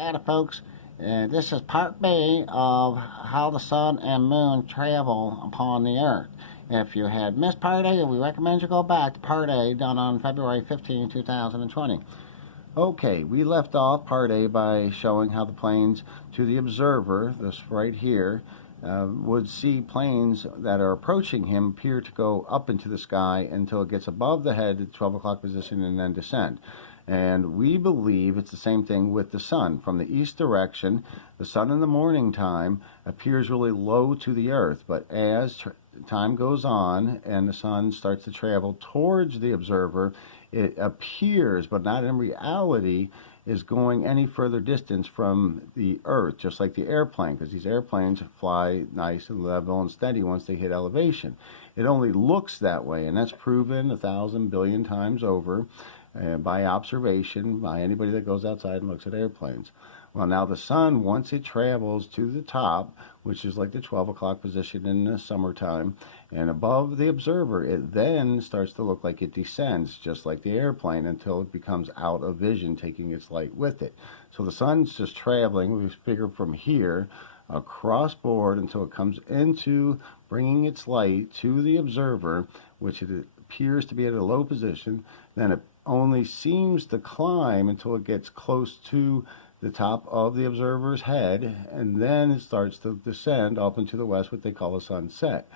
Howdy folks, this is part B of how the sun and moon travel upon the earth. If you had missed part A, we recommend you go back to part A done on February 15, 2020. Okay, we left off part A by showing how the planes to the observer, this right here, would see planes that are approaching him appear to go up into the sky until it gets above the head at 12 o'clock position and then descend. And we believe it's the same thing with the sun. From the east direction, the sun in the morning time appears really low to the earth, but as time goes on and the sun starts to travel towards the observer, it appears, but not in reality, is going any further distance from the earth, just like the airplane, because these airplanes fly nice and level and steady once they hit elevation. It only looks that way, and that's proven 1,000 billion times over by observation, by anybody that goes outside and looks at airplanes. Well, now the sun, once it travels to the top, which is like the 12 o'clock position in the summertime, and above the observer, it then starts to look like it descends, just like the airplane, until it becomes out of vision, taking its light with it. So the sun's just traveling, we figure from here, across board until it comes into bringing its light to the observer, which it appears to be at a low position. Then it only seems to climb until it gets close to the top of the observer's head, and then it starts to descend off into the west, what they call a sunset.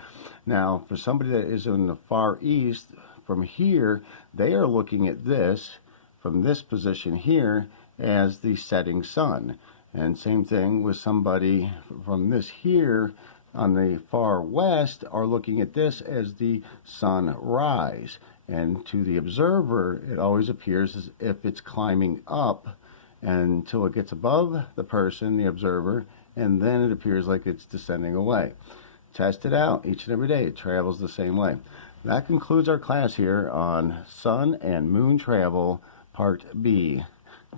Now, for somebody that is in the far east, from here, they are looking at this, from this position here, as the setting sun. And same thing with somebody from this here on the far west are looking at this as the sunrise. And to the observer, it always appears as if it's climbing up until it gets above the person, the observer, and then it appears like it's descending away. Test it out each and every day. It travels the same way. That concludes our class here on Sun and Moon Travel, Part B.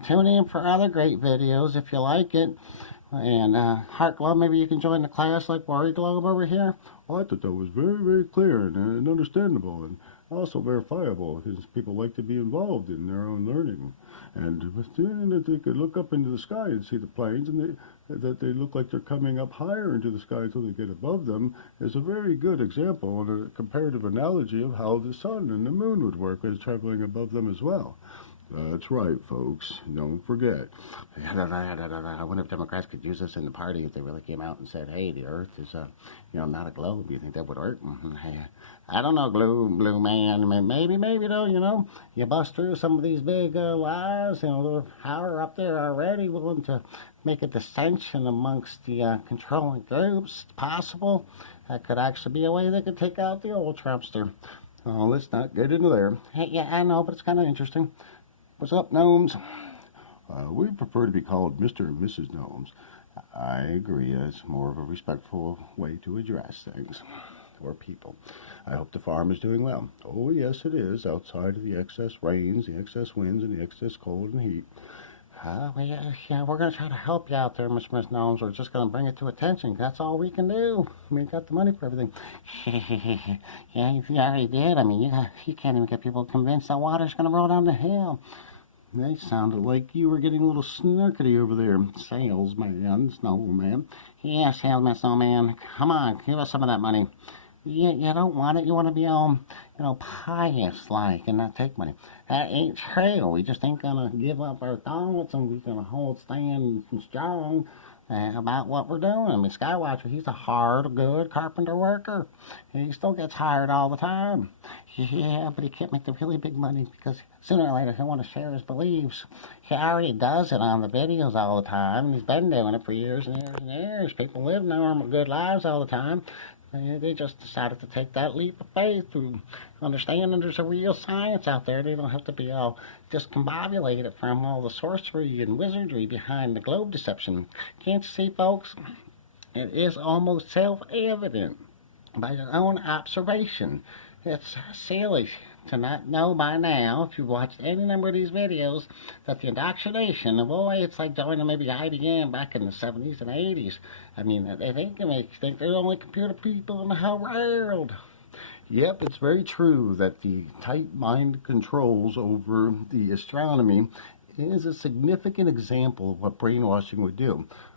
Tune in for other great videos if you like it. And Heart Globe, maybe you can join the class like Worry Globe over here. Well, I thought that was very, very clear and understandable, and also verifiable, because people like to be involved in their own learning. And that they could look up into the sky and see the planes, and that they look like they're coming up higher into the sky until they get above them, is a very good example and a comparative analogy of how the sun and the moon would work as traveling above them as well. That's right, folks. Don't forget. I wonder if Democrats could use this in the party if they really came out and said, hey, the earth is, not a globe. Do you think that would work? I don't know, blue man. Maybe though, you bust through some of these big lies, they're higher up there already, willing to make a dissension amongst the controlling groups. It's possible. That could actually be a way they could take out the old Trumpster. Oh, let's not get into there. Hey, yeah, I know, but it's kind of interesting. What's up, Gnomes? We prefer to be called Mr. and Mrs. Gnomes. I agree. It's more of a respectful way to address things or people. I hope the farm is doing well. Oh, yes, it is, outside of the excess rains, the excess winds, and the excess cold and heat. Yeah, we're going to try to help you out there, Mr. and Mrs. Gnomes. We're just going to bring it to attention. That's all we can do. We got the money for everything. Yeah, you already did. You can't even get people convinced that water's going to roll down the hill. They sounded like you were getting a little snarkety over there, salesman, snowman. Yeah, salesman, snowman. Come on, give us some of that money. You don't want it. You want to be all, pious-like and not take money. That ain't true. We just ain't going to give up our thoughts, and we're going to stand strong about what we're doing. Skywatcher, he's a hard, good carpenter worker. He still gets hired all the time. Yeah, but he can't make the really big money because sooner or later he'll want to share his beliefs. He already does it on the videos all the time, and he's been doing it for years and years and years. People live normal, good lives all the time. They just decided to take that leap of faith to understand that there's a real science out there. They don't have to be all discombobulated from all the sorcery and wizardry behind the globe deception. Can't you see, folks? It is almost self-evident by your own observation. It's silly to not know by now, if you've watched any number of these videos, that the indoctrination of, it's like joining maybe IBM back in the 70s and 80s. They think they're the only computer people in the whole world. Yep, it's very true that the tight mind controls over the astronomy is a significant example of what brainwashing would do.